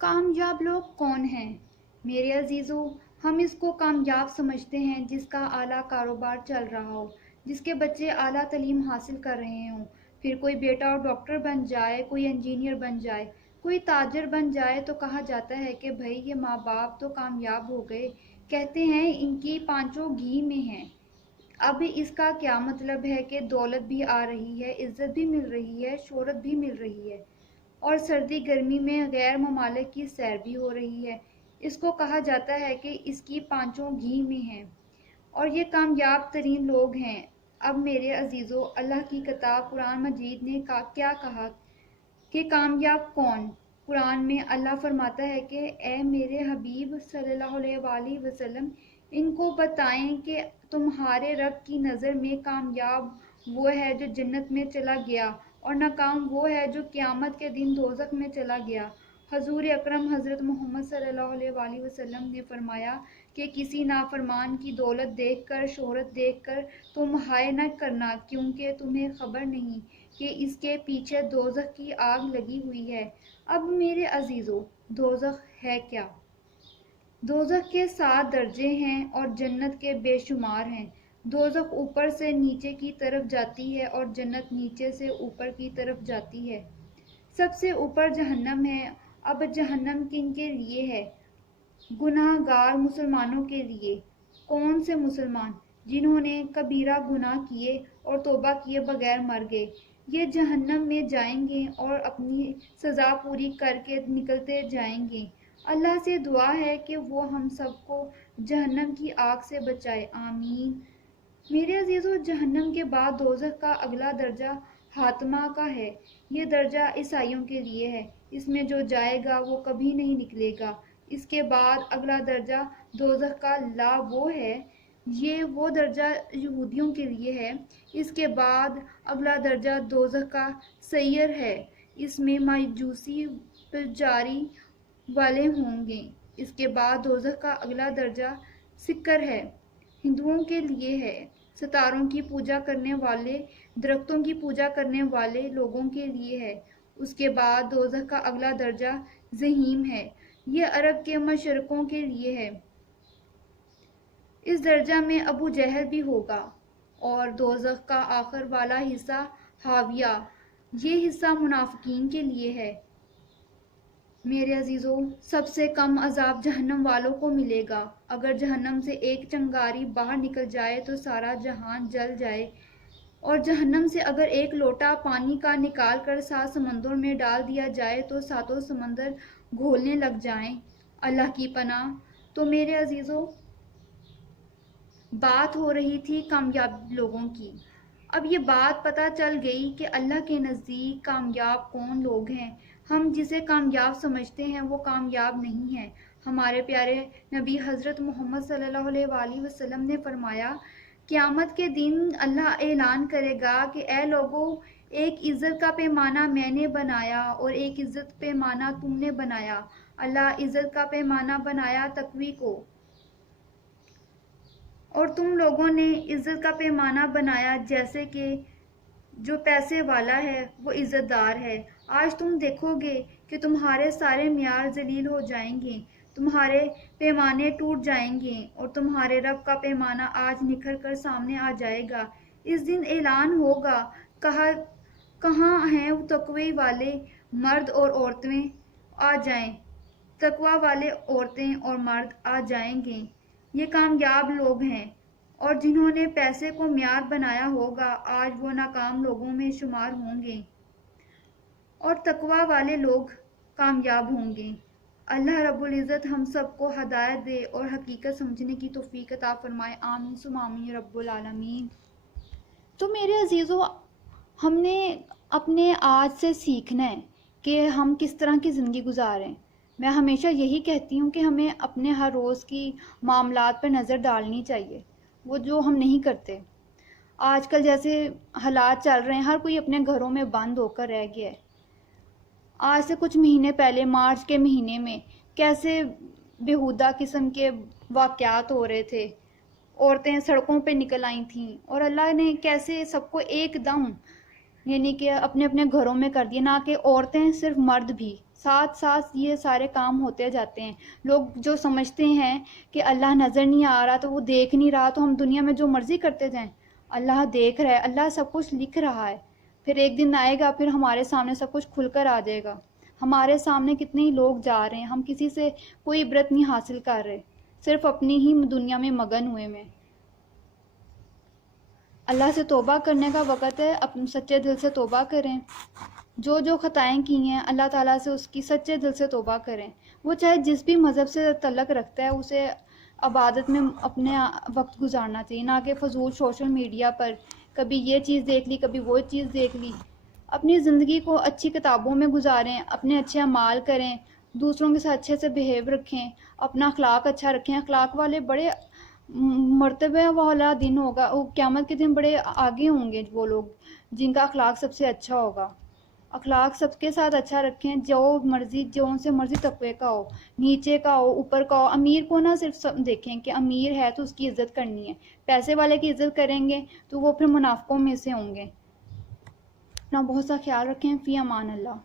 کامیاب لوگ کون ہیں؟ میرے عزیزو، ہم اس کو کامیاب سمجھتے ہیں جس کا اعلیٰ کاروبار چل رہا ہو، جس کے بچے اعلیٰ تعلیم حاصل کر رہے ہوں، پھر کوئی بیٹا اور ڈاکٹر بن جائے، کوئی انجینئر بن جائے، کوئی تاجر بن جائے تو کہا جاتا ہے کہ بھائی یہ ماں باپ تو کامیاب ہو گئے، کہتے ہیں ان کی پانچوں گھی میں ہیں۔ اب اس کا کیا مطلب ہے کہ دولت بھی آ رہی ہے، عزت بھی مل رہی ہے، شہرت بھی مل رہی ہے، اور سردی گرمی میں غیر ممالک کی سیر بھی ہو رہی ہے۔ اس کو کہا جاتا ہے کہ اس کی پانچوں گھی میں ہیں اور یہ کامیاب ترین لوگ ہیں۔ اب میرے عزیزو، اللہ کی کتاب قرآن مجید نے کیا کہا کہ کامیاب کون؟ قرآن میں اللہ فرماتا ہے کہ اے میرے حبیب صلی اللہ علیہ وآلہ وسلم، ان کو بتائیں کہ تمہارے رب کی نظر میں کامیاب وہ ہے جو جنت میں چلا گیا، اور ناکام وہ ہے جو قیامت کے دن دوزخ میں چلا گیا۔ حضور اکرم حضرت محمد صلی اللہ علیہ وآلہ وسلم نے فرمایا کہ کسی نافرمان کی دولت دیکھ کر، شہرت دیکھ کر تم ہائے نہ کرنا، کیونکہ تمہیں خبر نہیں کہ اس کے پیچھے دوزخ کی آگ لگی ہوئی ہے۔ اب میرے عزیزو، دوزخ ہے کیا؟ دوزخ کے 7 درجے ہیں اور جنت کے بے شمار ہیں۔ دوزخ اوپر سے نیچے کی طرف جاتی ہے اور جنت نیچے سے اوپر کی طرف جاتی ہے۔ سب سے اوپر جہنم ہے۔ اب جہنم کن کے لیے ہے؟ گناہ گار مسلمانوں کے لیے۔ کون سے مسلمان؟ جنہوں نے کبیرہ گناہ کیے اور توبہ کیے بغیر مر گئے، یہ جہنم میں جائیں گے اور اپنی سزا پوری کر کے نکلتے جائیں گے۔ اللہ سے دعا ہے کہ وہ ہم سب کو جہنم کی آگ سے بچائے، آمین۔ میرے عزیزو، جہنم کے بعد دوزخ کا اگلا درجہ حاتمہ کا ہے۔ یہ درجہ عیسائیوں کے لیے ہے۔ اس میں جو جائے گا وہ کبھی نہیں نکلے گا۔ اس کے بعد اگلا درجہ دوزخ کا لا وہ ہے، یہ وہ درجہ یہودیوں کے لیے ہے۔ اس کے بعد اگلا درجہ دوزخ کا سعیر ہے، اس میں مجوسی پجاری والے ہوں گے۔ اس کے بعد دوزخ کا اگلا درجہ سکر ہے، ہندوؤں کے لیے ہے، ستاروں کی پوجا کرنے والے، درختوں کی پوجا کرنے والے لوگوں کے لیے ہے۔ اس کے بعد دوزخ کا اگلا درجہ جحیم ہے، یہ عرب کے مشرکوں کے لیے ہے۔ اس درجہ میں ابو جہل بھی ہوگا۔ اور دوزخ کا آخر والا حصہ حاویہ، یہ حصہ منافقین کے لیے ہے۔ میرے عزیزو، سب سے کم عذاب جہنم والوں کو ملے گا۔ اگر جہنم سے ایک چنگاری باہر نکل جائے تو سارا جہان جل جائے، اور جہنم سے اگر ایک لوٹا پانی کا نکال کر 7 سمندروں میں ڈال دیا جائے تو 7 سمندر گھولنے لگ جائیں، اللہ کی پناہ۔ تو میرے عزیزو، بات ہو رہی تھی کامیاب لوگوں کی۔ اب یہ بات پتہ چل گئی کہ اللہ کے نزدیک کامیاب کون لوگ ہیں۔ ہم جسے کامیاب سمجھتے ہیں وہ کامیاب نہیں ہے۔ ہمارے پیارے نبی حضرت محمد صلی اللہ علیہ وآلہ وسلم نے فرمایا، قیامت کے دن اللہ اعلان کرے گا کہ اے لوگو، ایک عزت کا پیمانہ میں نے بنایا اور ایک عزت پیمانہ تم نے بنایا۔ اللہ عزت کا پیمانہ بنایا تقوی کو، اور تم لوگوں نے عزت کا پیمانہ بنایا جیسے کہ جو پیسے والا ہے وہ عزت دار ہے۔ آج تم دیکھو گے کہ تمہارے سارے معیار ذلیل ہو جائیں گے، تمہارے پیمانے ٹوٹ جائیں گے، اور تمہارے رب کا پیمانہ آج نکھر کر سامنے آ جائے گا۔ اس دن اعلان ہوگا، کہاں ہیں وہ تقوی والے مرد اور عورتیں؟ آ جائیں، تقوی والے عورتیں اور مرد آ جائیں گے۔ یہ کامیاب لوگ ہیں، اور جنہوں نے پیسے کو معیار بنایا ہوگا آج وہ ناکام لوگوں میں شمار ہوں گے، اور تقوی والے لوگ کامیاب ہوں گے۔ اللہ رب العزت ہم سب کو ہدایت دے اور حقیقت سمجھنے کی توفیق عطا فرمائے، آمین ثم آمین رب العالمین۔ تو میرے عزیزو، ہم نے اپنے آج سے سیکھنا ہے کہ ہم کس طرح کی زندگی گزاریں۔ میں ہمیشہ یہی کہتی ہوں کہ ہمیں اپنے ہر روز کی معاملات پر نظر ڈالنی چاہیے، وہ جو ہم نہیں کرتے۔ آج کل جیسے حالات چل رہے ہیں، ہر کوئی اپنے گھروں میں بند ہو کر رہ گیا ہے۔ آج سے کچھ مہینے پہلے مارچ کے مہینے میں کیسے بیہودہ قسم کے واقعات ہو رہے تھے، عورتیں سڑکوں پہ نکل آئی تھیں، اور اللہ نے کیسے سب کو ایک دم یعنی کہ اپنے اپنے گھروں میں کر دیا، نہ کہ عورتیں، صرف مرد بھی ساتھ ساتھ یہ سارے کام ہوتے جاتے ہیں. لوگ جو سمجھتے ہیں کہ اللہ نظر نہیں آ رہا تو وہ دیکھ نہیں رہا تو ہم دنیا میں جو مرضی کرتے جائیں. اللہ دیکھ رہا ہے, اللہ سب کچھ لکھ رہا ہے. پھر ایک دن آئے گا, پھر ہمارے سامنے سب کچھ کھل کر آ جائے گا. ہمارے سامنے کتنے ہی لوگ جا رہے ہیں, ہم کسی سے کوئی عبرت نہیں حاصل کر رہے, صرف اپنی ہی دنیا میں مگن ہوئے میں. اللہ سے توبہ کرنے کا وقت ہے, اپنے سچے دل سے توبہ کریں. جو خطائیں کی ہیں اللہ تعالیٰ سے اس کی سچے دل سے توبہ کریں. وہ چاہے جس بھی مذہب سے تعلق رکھتا ہے اسے عبادت میں اپنے وقت گزارنا چاہیے, نہ کہ فضول سوشل میڈیا پر کبھی یہ چیز دیکھ لی کبھی وہ چیز دیکھ لی. اپنی زندگی کو اچھی کتابوں میں گزاریں, اپنے اچھے اعمال کریں, دوسروں کے ساتھ اچھے سے بہیو رکھیں, اپنا اخلاق اچھا رکھیں. اخلاق والے بڑے مرتبہ والا دن ہوگا, قیامت کے دن بڑے آگے ہوں گے وہ لوگ جن کا اخلاق سب سے اچھا ہوگا. اخلاق سب کے ساتھ اچھا رکھیں, جو ان سے مرضی تقوی کا ہو, نیچے کا ہو اوپر کا ہو. امیر کو نہ صرف دیکھیں کہ امیر ہے تو اس کی عزت کرنی ہے, پیسے والے کی عزت کریں گے تو وہ پھر منافقوں میں سے ہوں گے. اپنا بہت سا خیال رکھیں. فی امان اللہ.